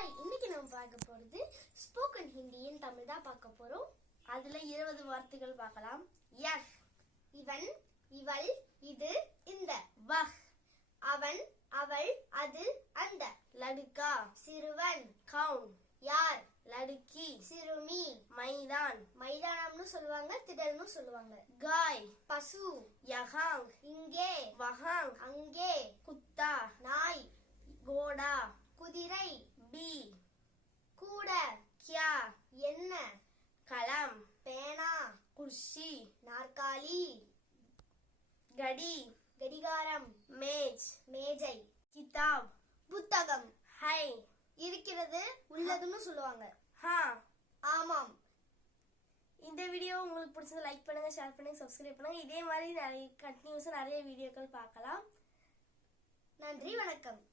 Hi, இன்னைக்கு நம்ம பார்க்க போறது ஸ்போக்கன் ஹிந்தியின் தமிழ் தான் பார்க்க போறோம். அதுல 20 வார்த்தைகள் பார்க்கலாம். யஹ் இவன், இவள், இது, இந்த. வஹ் அவன், அவள், அது, அந்த. லடுக்கா சிறுவன். கவுன் யார். லடுக்கி சிறுமி. மைதான் மைதானம்னு சொல்லுவாங்க, திடல்னு சொல்லுவாங்க. காய் பசு. யஹாங் இங்கே. வஹாங் அங்கே. குத்தா நாய். கோடா குதிரை. பி கூட. கியா என்ன. கலம் பேனா. குர்சி நாற்காலி. கடி கடிகாரம். மேஜ் மேஜை. கிதாப் புத்தகம். ஹை இருக்கிறது, உள்ளதுன்னு சொல்லுவாங்க. ஹா. ஆமாம். இந்த வீடியோ உங்களுக்கு பிடிச்சது லைக் பண்ணுங்க, ஷேர் பண்ணுங்க, சப்ஸ்கிரைப் பண்ணுங்க. இதே மாதிரி நிறைய கண்டினியூஸா நிறைய வீடியோக்கள் பார்க்கலாம். நன்றி, வணக்கம்.